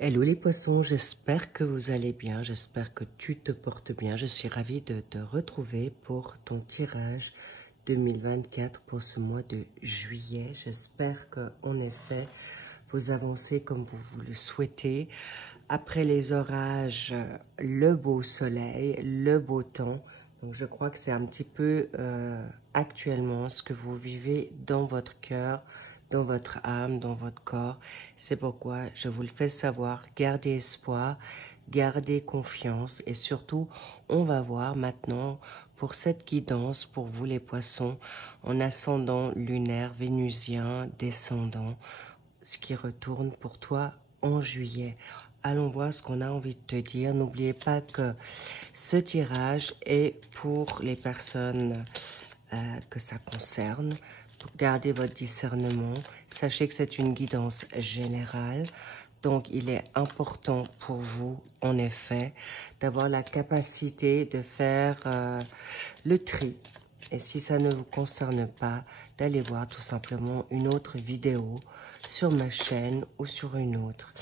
Hello les poissons, j'espère que vous allez bien, j'espère que tu te portes bien. Je suis ravie de te retrouver pour ton tirage 2024 pour ce mois de juillet. J'espère que, en effet, vous avancez comme vous le souhaitez. Après les orages, le beau soleil, le beau temps. Donc je crois que c'est un petit peu actuellement ce que vous vivez dans votre cœur, dans votre âme, dans votre corps. C'est pourquoi je vous le fais savoir. Gardez espoir, gardez confiance et surtout, on va voir maintenant pour cette guidance pour vous les poissons en ascendant lunaire, vénusien, descendant, ce qui retourne pour toi en juillet. Allons voir ce qu'on a envie de te dire. N'oubliez pas que ce tirage est pour les personnes que ça concerne. Pour garder votre discernement, sachez que c'est une guidance générale. Donc, il est important pour vous, en effet, d'avoir la capacité de faire le tri. Et si ça ne vous concerne pas, d'aller voir tout simplement une autre vidéo sur ma chaîne ou sur une autre.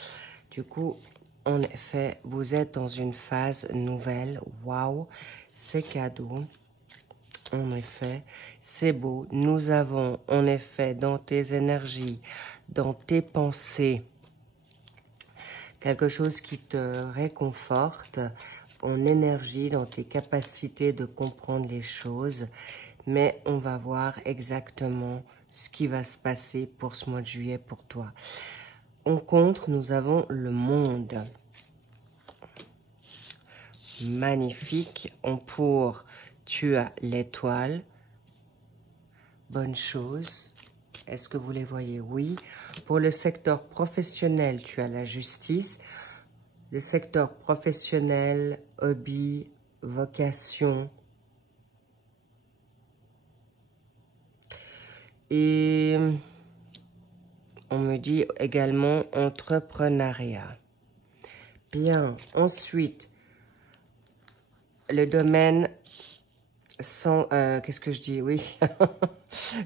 Du coup, en effet, vous êtes dans une phase nouvelle. Waouh, c'est cadeau. En effet, c'est beau. Nous avons, en effet, dans tes énergies, dans tes pensées, quelque chose qui te réconforte en énergie, dans tes capacités de comprendre les choses. Mais on va voir exactement ce qui va se passer pour ce mois de juillet pour toi. En contre, nous avons le monde. Magnifique. En pour, tu as l'étoile. Bonne chose. Est-ce que vous les voyez? Oui. Pour le secteur professionnel, tu as la justice. Le secteur professionnel, hobby, vocation. Et on me dit également entrepreneuriat. Bien. Ensuite, le domaine sans... qu'est-ce que je dis? Oui.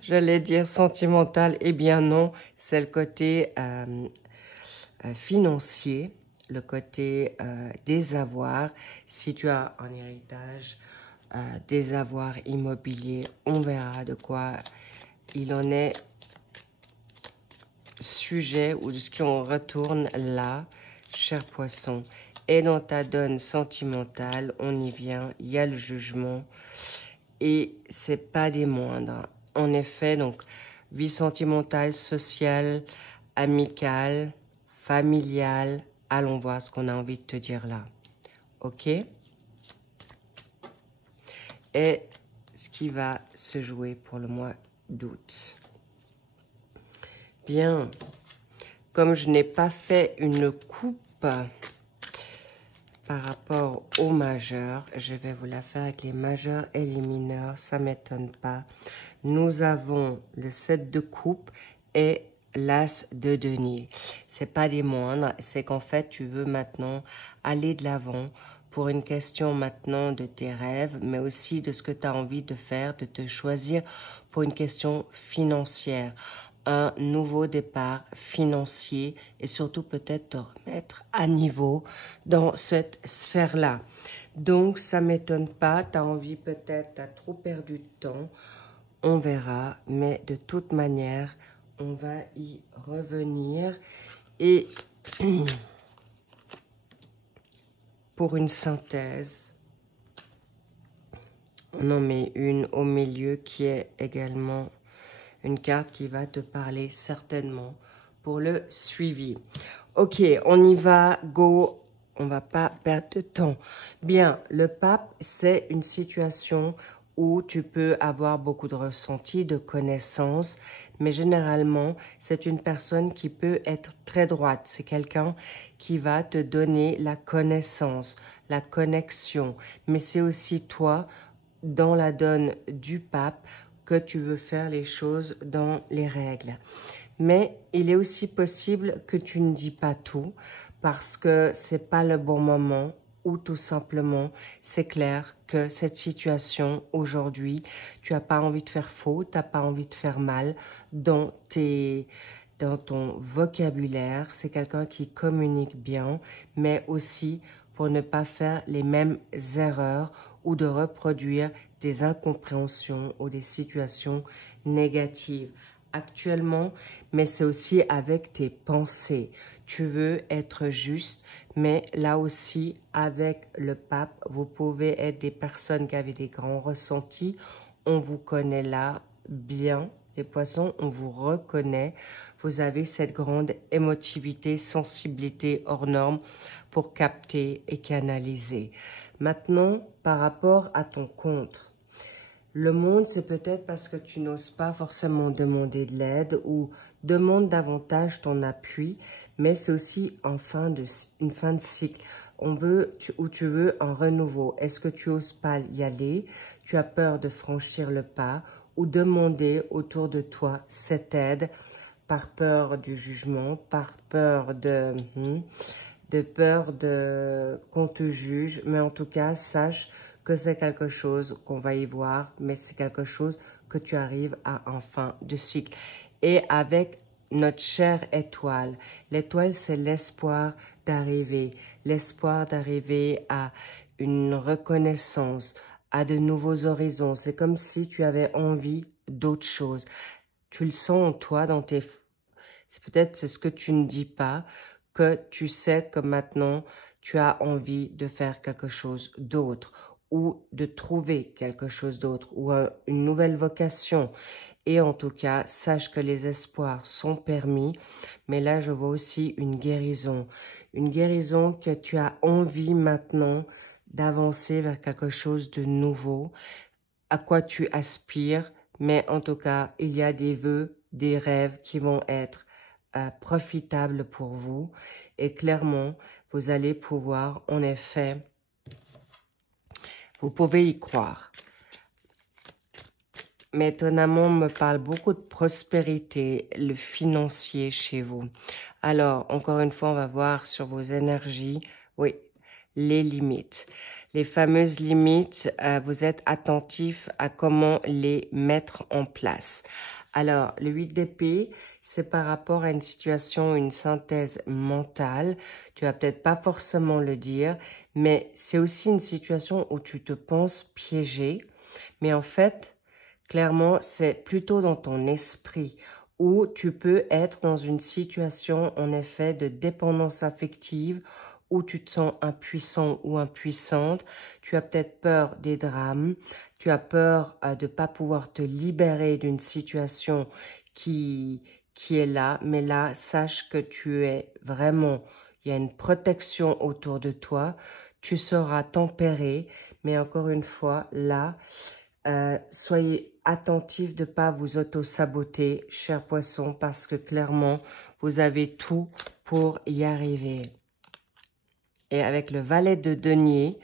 J'allais dire sentimental. Eh bien non. C'est le côté financier. Le côté des avoirs. Si tu as un héritage, des avoirs immobiliers, on verra de quoi il en est sujet ou de ce qu'on retourne là, cher poisson. Et dans ta donne sentimentale, on y vient, il y a le jugement et c'est pas des moindres. En effet, donc, vie sentimentale, sociale, amicale, familiale, allons voir ce qu'on a envie de te dire là. Ok? Et ce qui va se jouer pour le mois d'août. Bien, comme je n'ai pas fait une coupe par rapport aux majeurs, je vais vous la faire avec les majeurs et les mineurs, ça ne m'étonne pas. Nous avons le 7 de coupe et l'as de denier. C'est pas des moindres, c'est qu'en fait, tu veux maintenant aller de l'avant pour une question maintenant de tes rêves, mais aussi de ce que tu as envie de faire, de te choisir pour une question financière. Un nouveau départ financier et surtout peut-être te remettre à niveau dans cette sphère-là. Donc, ça ne m'étonne pas, tu as envie peut-être, tu as trop perdu de temps, on verra, mais de toute manière, on va y revenir. Et pour une synthèse, on en met une au milieu qui est également une carte qui va te parler certainement pour le suivi. Ok, on y va, go, on va pas perdre de temps. Bien, le pape, c'est une situation où tu peux avoir beaucoup de ressentis, de connaissances, mais généralement, c'est une personne qui peut être très droite. C'est quelqu'un qui va te donner la connaissance, la connexion, mais c'est aussi toi, dans la donne du pape, que tu veux faire les choses dans les règles. Mais il est aussi possible que tu ne dis pas tout parce que c'est pas le bon moment ou tout simplement c'est clair que cette situation aujourd'hui, tu n'as pas envie de faire faux, tu n'as pas envie de faire mal dans tes dans ton vocabulaire. C'est quelqu'un qui communique bien, mais aussi pour ne pas faire les mêmes erreurs ou de reproduire des incompréhensions ou des situations négatives actuellement, mais c'est aussi avec tes pensées. Tu veux être juste, mais là aussi, avec le pape, vous pouvez être des personnes qui avaient des grands ressentis. On vous connaît là bien, les poissons, on vous reconnaît. Vous avez cette grande émotivité, sensibilité hors norme pour capter et canaliser. Maintenant, par rapport à ton contre, le monde, c'est peut-être parce que tu n'oses pas forcément demander de l'aide ou demande davantage ton appui, mais c'est aussi une fin de cycle. Ou tu veux un renouveau. Est-ce que tu n'oses pas y aller? Tu as peur de franchir le pas ou demander autour de toi cette aide par peur du jugement, par peur qu'on te juge, mais en tout cas, sache que c'est quelque chose qu'on va y voir, mais c'est quelque chose que tu arrives à en fin de cycle. Et avec notre chère étoile, l'étoile, c'est l'espoir d'arriver à une reconnaissance, à de nouveaux horizons. C'est comme si tu avais envie d'autre chose. Tu le sens en toi, dans tes... Peut-être c'est ce que tu ne dis pas, que tu sais que maintenant, tu as envie de faire quelque chose d'autre ou de trouver quelque chose d'autre ou une nouvelle vocation. Et en tout cas, sache que les espoirs sont permis. Mais là, je vois aussi une guérison que tu as envie maintenant d'avancer vers quelque chose de nouveau, à quoi tu aspires. Mais en tout cas, il y a des vœux, des rêves qui vont être profitables pour vous. Et clairement, vous allez pouvoir, en effet, vous pouvez y croire. Mais ton amour me parle beaucoup de prospérité, le financier chez vous. Alors, encore une fois, on va voir sur vos énergies. Oui, les limites. Les fameuses limites, vous êtes attentif à comment les mettre en place. Alors, le 8 d'épée, c'est par rapport à une situation, une synthèse mentale. Tu vas peut-être pas forcément le dire, mais c'est aussi une situation où tu te penses piégé. Mais en fait, clairement, c'est plutôt dans ton esprit où tu peux être dans une situation, en effet, de dépendance affective, où tu te sens impuissant ou impuissante. Tu as peut-être peur des drames. Tu as peur de ne pas pouvoir te libérer d'une situation qui est là. Mais là, sache que tu es vraiment... Il y a une protection autour de toi. Tu seras tempéré. Mais encore une fois, là... soyez attentifs de ne pas vous auto-saboter, chers poissons, parce que clairement, vous avez tout pour y arriver. Et avec le valet de denier,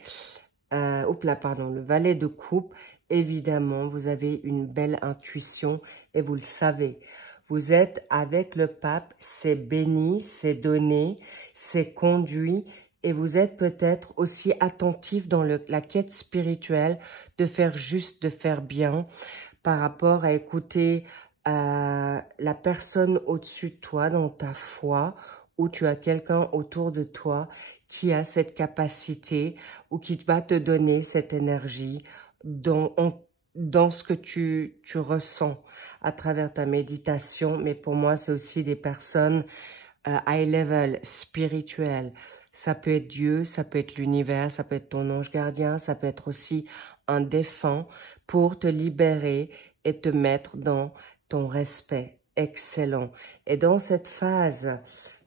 le valet de coupe, évidemment, vous avez une belle intuition et vous le savez. Vous êtes avec le pape, c'est béni, c'est donné, c'est conduit. Et vous êtes peut-être aussi attentif dans la quête spirituelle de faire juste, de faire bien par rapport à écouter la personne au-dessus de toi dans ta foi ou tu as quelqu'un autour de toi qui a cette capacité ou qui va te donner cette énergie dans ce que tu ressens à travers ta méditation. Mais pour moi, c'est aussi des personnes high level, spirituelles. Ça peut être Dieu, ça peut être l'univers, ça peut être ton ange gardien, ça peut être aussi un défunt pour te libérer et te mettre dans ton respect. Excellent. Et dans cette phase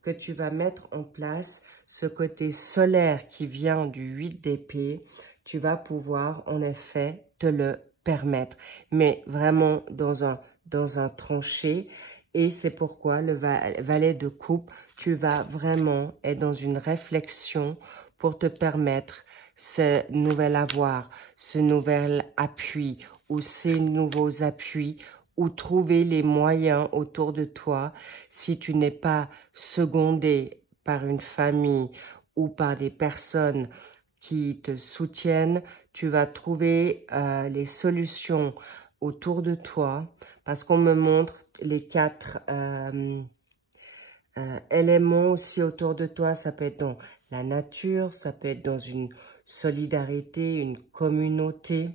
que tu vas mettre en place, ce côté solaire qui vient du 8 d'épée, tu vas pouvoir en effet te le permettre. Mais vraiment dans un tranché. Et c'est pourquoi le valet de coupe, tu vas vraiment être dans une réflexion pour te permettre ce nouvel avoir, ce nouvel appui ou ces nouveaux appuis ou trouver les moyens autour de toi si tu n'es pas secondé par une famille ou par des personnes qui te soutiennent. Tu vas trouver les solutions autour de toi parce qu'on me montre les quatre éléments aussi autour de toi. Ça peut être dans la nature, ça peut être dans une solidarité, une communauté.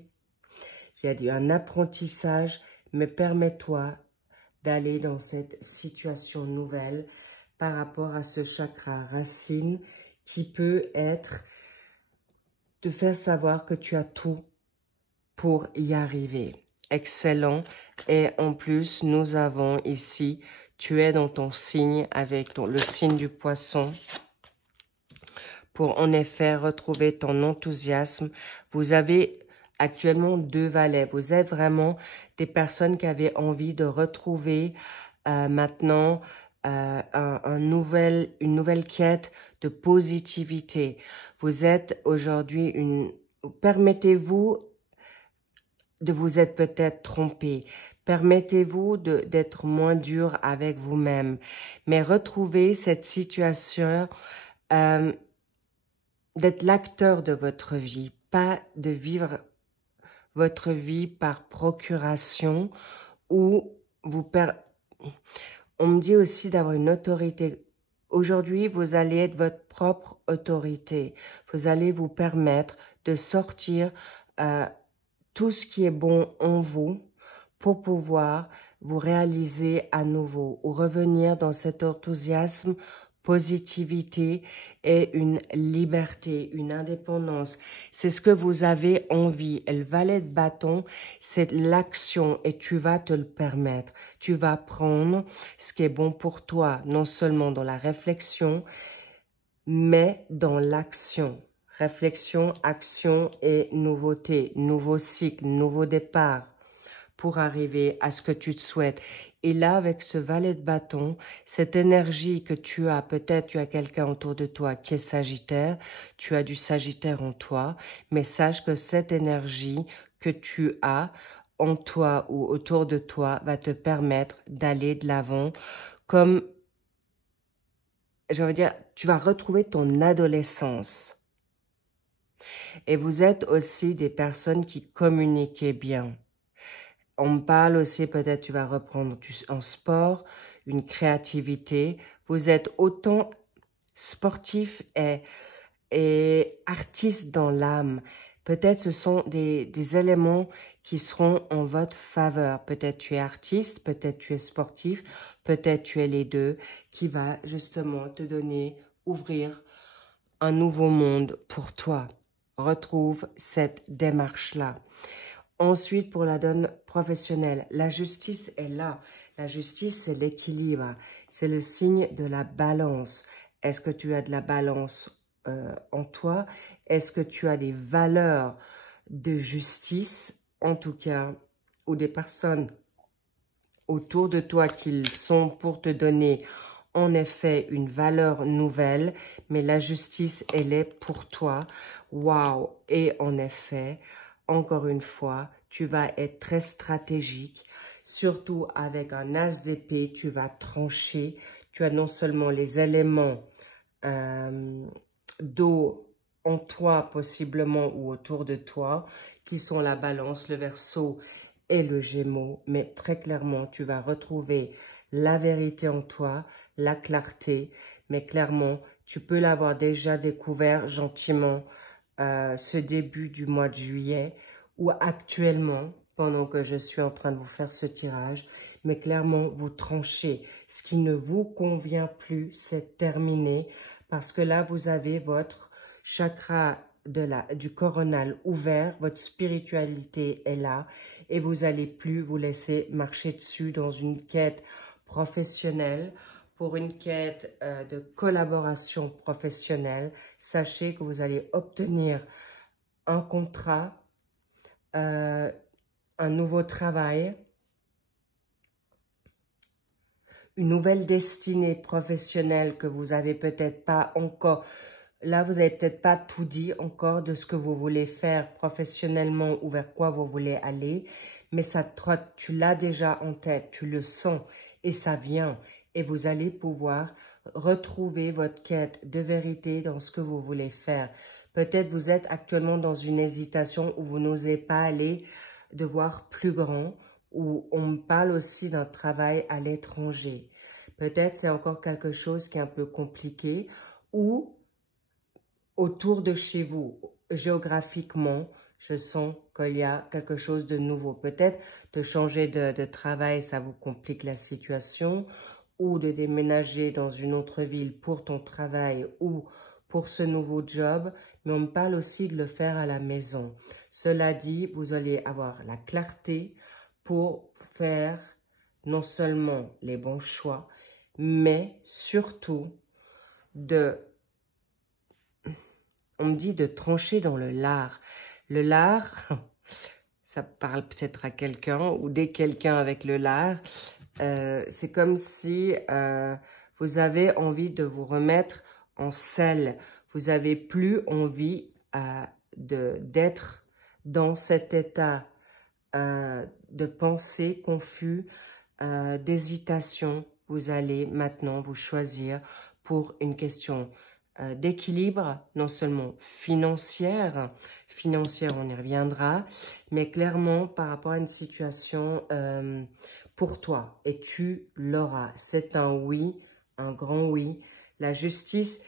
Il y a un apprentissage, mais permets-toi d'aller dans cette situation nouvelle par rapport à ce chakra racine qui peut être de faire savoir que tu as tout pour y arriver. Excellent. Et en plus, nous avons ici, tu es dans ton signe avec le signe du poisson pour en effet retrouver ton enthousiasme. Vous avez actuellement 2 valets. Vous êtes vraiment des personnes qui avaient envie de retrouver maintenant une nouvelle quête de positivité. Vous êtes aujourd'hui permettez-vous de vous être peut-être trompé. Permettez-vous d'être moins dur avec vous-même. Mais retrouvez cette situation d'être l'acteur de votre vie, pas de vivre votre vie par procuration ou on me dit aussi d'avoir une autorité. Aujourd'hui, vous allez être votre propre autorité. Vous allez vous permettre de sortir tout ce qui est bon en vous pour pouvoir vous réaliser à nouveau ou revenir dans cet enthousiasme, positivité et une liberté, une indépendance. C'est ce que vous avez envie. Et le valet de bâton, c'est l'action et tu vas te le permettre. Tu vas prendre ce qui est bon pour toi, non seulement dans la réflexion, mais dans l'action. Réflexion, action et nouveauté, nouveau cycle, nouveau départ pour arriver à ce que tu te souhaites. Et là, avec ce valet de bâton, cette énergie que tu as, peut-être tu as quelqu'un autour de toi qui est Sagittaire, tu as du Sagittaire en toi, mais sache que cette énergie que tu as en toi ou autour de toi va te permettre d'aller de l'avant comme, je veux dire, tu vas retrouver ton adolescence. Et vous êtes aussi des personnes qui communiquent bien. On me parle aussi, peut-être tu vas reprendre un sport, une créativité. Vous êtes autant sportif et artiste dans l'âme. Peut-être ce sont des éléments qui seront en votre faveur. Peut-être tu es artiste, peut-être tu es sportif, peut-être tu es les deux, qui va justement te donner, ouvrir un nouveau monde pour toi. Retrouve cette démarche-là. Ensuite, pour la donne professionnelle, la justice est là. La justice, c'est l'équilibre. C'est le signe de la balance. Est-ce que tu as de la balance en toi? Est-ce que tu as des valeurs de justice, en tout cas, ou des personnes autour de toi qui sont pour te donner en effet une valeur nouvelle, mais la justice, elle est pour toi. Waouh! Et en effet, encore une fois, tu vas être très stratégique, surtout avec un as d'épée, tu vas trancher. Tu as non seulement les éléments d'eau en toi, possiblement, ou autour de toi, qui sont la balance, le Verseau et le Gémeaux, mais très clairement, tu vas retrouver la vérité en toi, la clarté, mais clairement, tu peux l'avoir déjà découvert gentiment ce début du mois de juillet ou actuellement, pendant que je suis en train de vous faire ce tirage, mais clairement, vous tranchez. Ce qui ne vous convient plus, c'est terminé, parce que là, vous avez votre chakra du coronal ouvert, votre spiritualité est là, et vous n'allez plus vous laisser marcher dessus dans une quête professionnelle. Pour une quête de collaboration professionnelle, sachez que vous allez obtenir un contrat, un nouveau travail, une nouvelle destinée professionnelle que vous n'avez peut-être pas encore. Là, vous n'avez peut-être pas tout dit encore de ce que vous voulez faire professionnellement ou vers quoi vous voulez aller, mais ça trotte, tu l'as déjà en tête, tu le sens et ça vient. Et vous allez pouvoir retrouver votre quête de vérité dans ce que vous voulez faire. Peut-être vous êtes actuellement dans une hésitation où vous n'osez pas aller de voir plus grand, où on me parle aussi d'un travail à l'étranger. Peut-être c'est encore quelque chose qui est un peu compliqué ou autour de chez vous, géographiquement, je sens qu'il y a quelque chose de nouveau. Peut-être de changer de travail, ça vous complique la situation, ou de déménager dans une autre ville pour ton travail ou pour ce nouveau job, mais on me parle aussi de le faire à la maison. Cela dit, vous allez avoir la clarté pour faire non seulement les bons choix, mais surtout on me dit de trancher dans le lard. Le lard, ça parle peut-être à quelqu'un ou des quelqu'un avec le lard. C'est comme si vous avez envie de vous remettre en selle. Vous n'avez plus envie d'être dans cet état de pensée confus, d'hésitation. Vous allez maintenant vous choisir pour une question d'équilibre, non seulement financière, on y reviendra, mais clairement par rapport à une situation pour toi, et tu l'auras. C'est un oui, un grand oui. La justice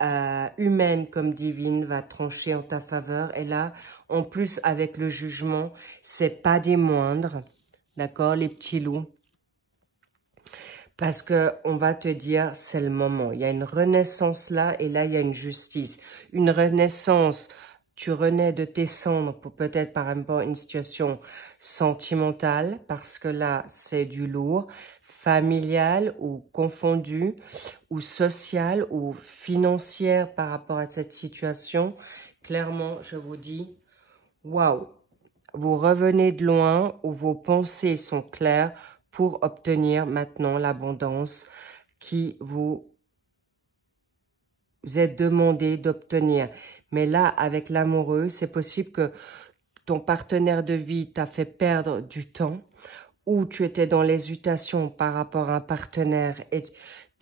humaine comme divine va trancher en ta faveur, et là, en plus avec le jugement, c'est pas des moindres, d'accord, les petits loups? Parce que on va te dire, c'est le moment. Il y a une renaissance là, et là, il y a une justice. Une renaissance, tu renais de tes cendres pour peut-être par exemple une situation sentimentale, parce que là, c'est du lourd, familial ou confondu, ou social ou financière par rapport à cette situation. Clairement, je vous dis, waouh, vous revenez de loin, où vos pensées sont claires, pour obtenir maintenant l'abondance qui vous êtes demandé d'obtenir. Mais là, avec l'amoureux, c'est possible que ton partenaire de vie t'a fait perdre du temps, ou tu étais dans l'hésitation par rapport à un partenaire et tu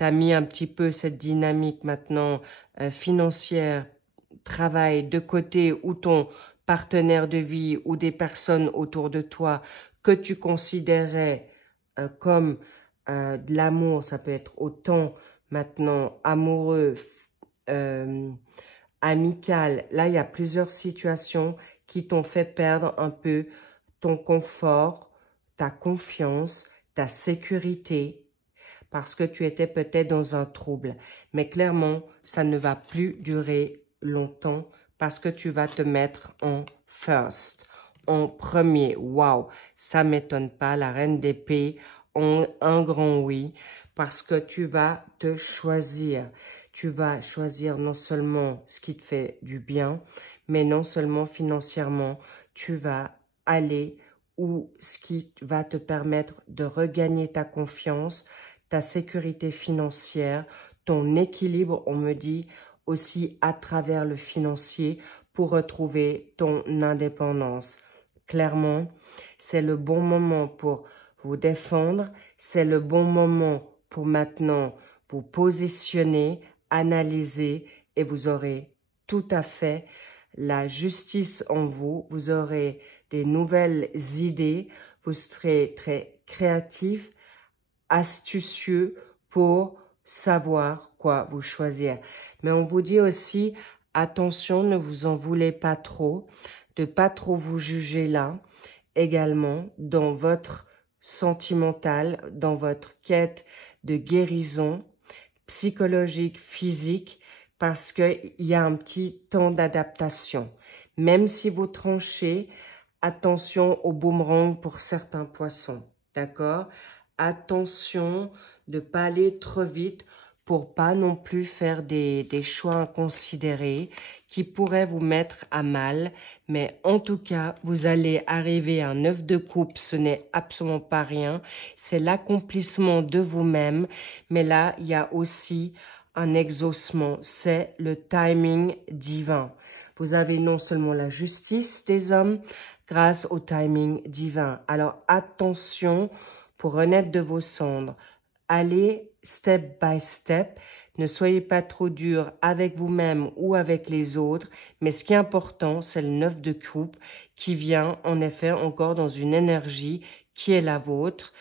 as mis un petit peu cette dynamique maintenant financière, travail de côté, ou ton partenaire de vie ou des personnes autour de toi que tu considérais comme de l'amour, ça peut être autant maintenant amoureux, amical. Là, il y a plusieurs situations qui t'ont fait perdre un peu ton confort, ta confiance, ta sécurité, parce que tu étais peut-être dans un trouble. Mais clairement, ça ne va plus durer longtemps, parce que tu vas te mettre en first, en premier. Waouh, ça m'étonne pas, la reine d'épée, un grand oui, parce que tu vas te choisir. Tu vas choisir non seulement ce qui te fait du bien, mais non seulement financièrement, tu vas aller où ce qui va te permettre de regagner ta confiance, ta sécurité financière, ton équilibre, on me dit, aussi à travers le financier, pour retrouver ton indépendance. Clairement, c'est le bon moment pour vous défendre, c'est le bon moment pour maintenant vous positionner, analyser, et vous aurez tout à fait la justice en vous, vous aurez des nouvelles idées, vous serez très créatif, astucieux pour savoir quoi vous choisir. Mais on vous dit aussi, attention, ne vous en voulez pas trop, de pas trop vous juger là, également dans votre sentimental, dans votre quête de guérison psychologique, physique, parce qu'il y a un petit temps d'adaptation. Même si vous tranchez, attention au boomerang pour certains poissons, d'accord? Attention de ne pas aller trop vite pour pas non plus faire des choix inconsidérés qui pourraient vous mettre à mal. Mais en tout cas, vous allez arriver à un 9 de coupe, ce n'est absolument pas rien. C'est l'accomplissement de vous-même. Mais là, il y a aussi un exaucement, c'est le timing divin. Vous avez non seulement la justice des hommes grâce au timing divin. Alors attention pour renaître de vos cendres. Allez step by step. Ne soyez pas trop dur avec vous-même ou avec les autres. Mais ce qui est important, c'est le 9 de coupe qui vient en effet encore dans une énergie qui est la vôtre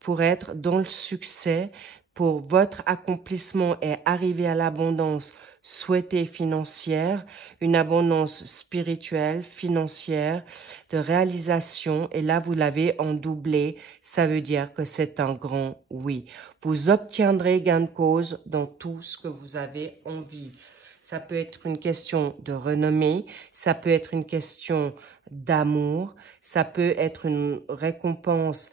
pour être dans le succès, pour votre accomplissement et arriver à l'abondance souhaitée financière, une abondance spirituelle, financière, de réalisation. Et là, vous l'avez en doublé. Ça veut dire que c'est un grand oui. Vous obtiendrez gain de cause dans tout ce que vous avez envie. Ça peut être une question de renommée, ça peut être une question d'amour, ça peut être une récompense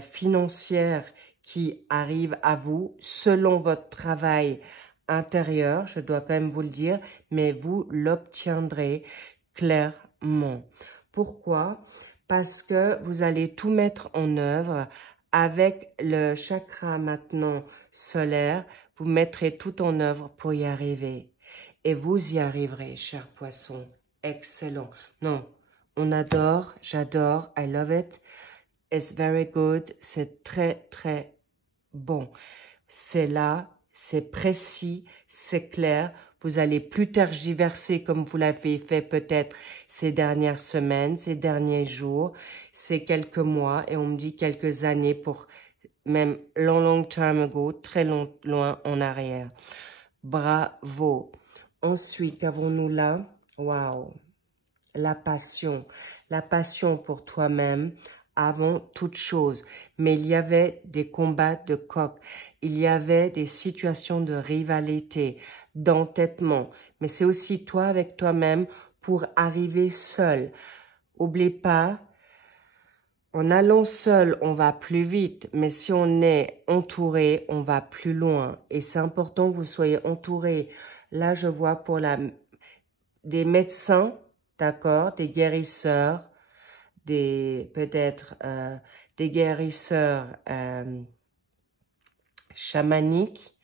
financière qui arrive à vous selon votre travail intérieur, je dois quand même vous le dire, mais vous l'obtiendrez clairement. Pourquoi? Parce que vous allez tout mettre en œuvre avec le chakra maintenant solaire, vous mettrez tout en œuvre pour y arriver. Et vous y arriverez, cher poisson. Excellent. Non, on adore, j'adore, I love it. It's very good. C'est très, très bon. C'est là, c'est précis, c'est clair. Vous allez plus tergiverser comme vous l'avez fait peut-être ces dernières semaines, ces derniers jours, ces quelques mois, et on me dit quelques années pour même long time ago, très loin en arrière. Bravo. Ensuite, qu'avons-nous là? Waouh! La passion pour toi-même avant toute chose. Mais il y avait des combats de coq, il y avait des situations de rivalité, d'entêtement. Mais c'est aussi toi avec toi-même pour arriver seul. N'oubliez pas, en allant seul, on va plus vite, mais si on est entouré, on va plus loin. Et c'est important que vous soyez entouré. Là, je vois pour des médecins, d'accord, des guérisseurs, peut-être des guérisseurs chamaniques,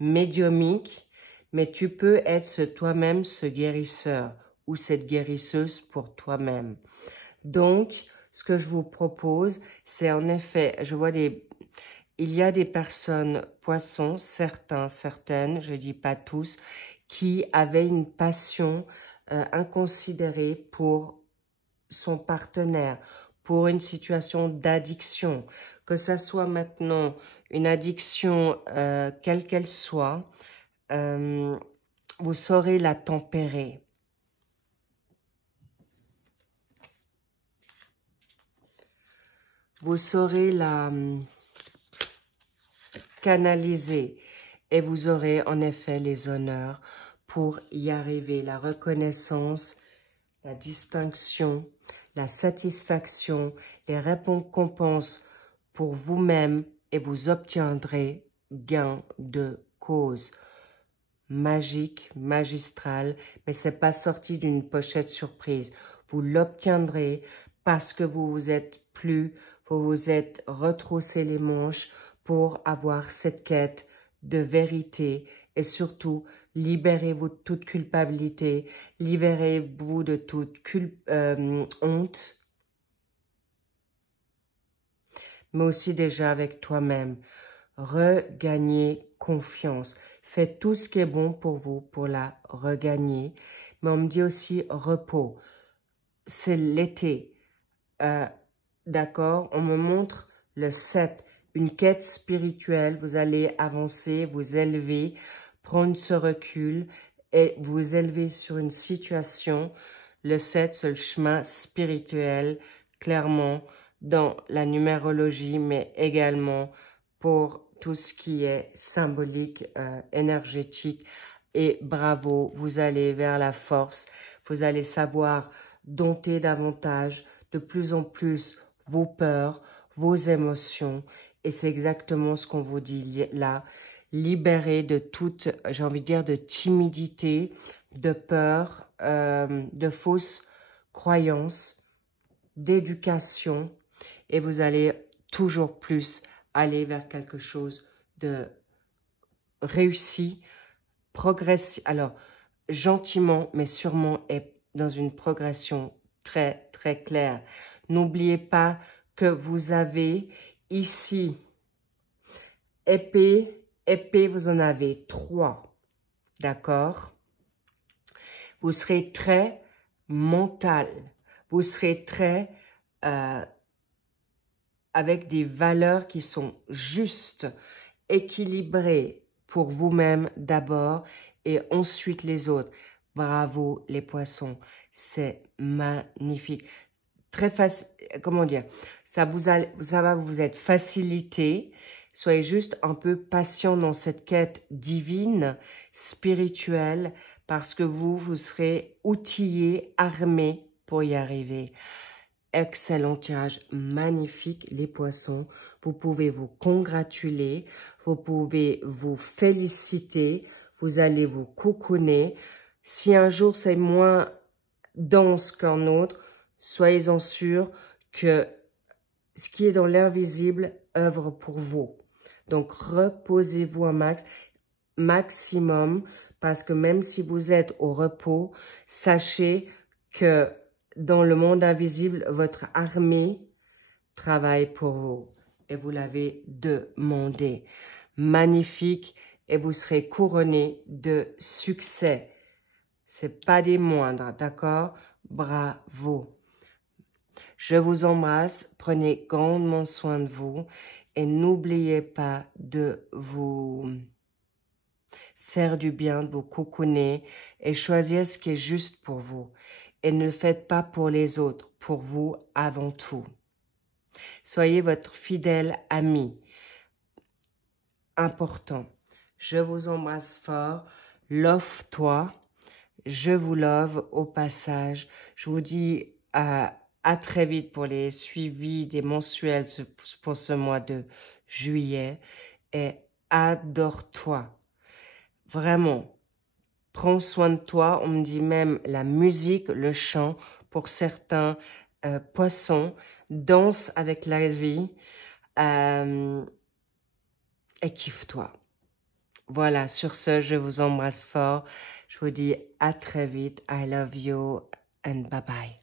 médiumiques, mais tu peux être toi-même ce guérisseur ou cette guérisseuse pour toi-même. Donc, ce que je vous propose, c'est en effet, je vois il y a des personnes, poissons, certaines, je dis pas tous, qui avaient une passion inconsidérée pour son partenaire, pour une situation d'addiction, que ça soit maintenant une addiction quelle qu'elle soit, vous saurez la tempérer. Vous saurez la canaliser et vous aurez en effet les honneurs pour y arriver, la reconnaissance, la distinction, la satisfaction, les récompenses pour vous-même et vous obtiendrez gain de cause. Magique, magistral, mais c'est pas sorti d'une pochette surprise. Vous l'obtiendrez parce que vous vous êtes retroussé les manches pour avoir cette quête de vérité et surtout libérez-vous de toute culpabilité, libérez-vous de toute honte, mais aussi déjà avec toi-même. Regagnez confiance. Faites tout ce qui est bon pour vous pour la regagner. Mais on me dit aussi repos. C'est l'été. D'accord? On me montre le 7. Une quête spirituelle. Vous allez avancer, vous élever, prendre ce recul et vous élever sur une situation. Le 7, c'est le chemin spirituel, clairement, dans la numérologie, mais également pour tout ce qui est symbolique, énergétique. Et bravo, vous allez vers la force. Vous allez savoir dompter davantage, de plus en plus, vos peurs, vos émotions. Et c'est exactement ce qu'on vous dit là. Libérez de toute, j'ai envie de dire, de timidité, de peur, de fausses croyances, d'éducation. Et vous allez toujours plus aller vers quelque chose de réussi, progressif. Alors, gentiment, mais sûrement, et dans une progression très, très claire. N'oubliez pas que vous avez ici épée, vous en avez 3, d'accord? Vous serez très mental, vous serez très avec des valeurs qui sont justes équilibré pour vous-même d'abord et ensuite les autres. Bravo les poissons, c'est magnifique. Très facile, comment dire, ça va vous être facilité. Soyez juste un peu patient dans cette quête divine, spirituelle, parce que vous serez outillé, armé pour y arriver. Excellent tirage, magnifique les poissons. Vous pouvez vous congratuler, vous pouvez vous féliciter, vous allez vous cocooner. Si un jour c'est moins dense qu'un autre, soyez-en sûrs que ce qui est dans l'invisible œuvre pour vous. Donc, reposez-vous un maximum, parce que même si vous êtes au repos, sachez que dans le monde invisible, votre armée travaille pour vous. Et vous l'avez demandé. Magnifique. Et vous serez couronné de succès. C'est pas des moindres, d'accord? Bravo. Je vous embrasse. Prenez grandement soin de vous. Et n'oubliez pas de vous faire du bien, de vous cocooner et choisir ce qui est juste pour vous. Et ne le faites pas pour les autres, pour vous avant tout. Soyez votre fidèle ami. Important. Je vous embrasse fort. Love-toi. Je vous love au passage. Je vous dis à très vite pour les suivis des mensuels pour ce mois de juillet. Et adore-toi. Vraiment. Prends soin de toi. On me dit même la musique, le chant, pour certains poissons, danse avec la vie et kiffe-toi. Voilà, sur ce, je vous embrasse fort. Je vous dis à très vite. I love you and bye bye.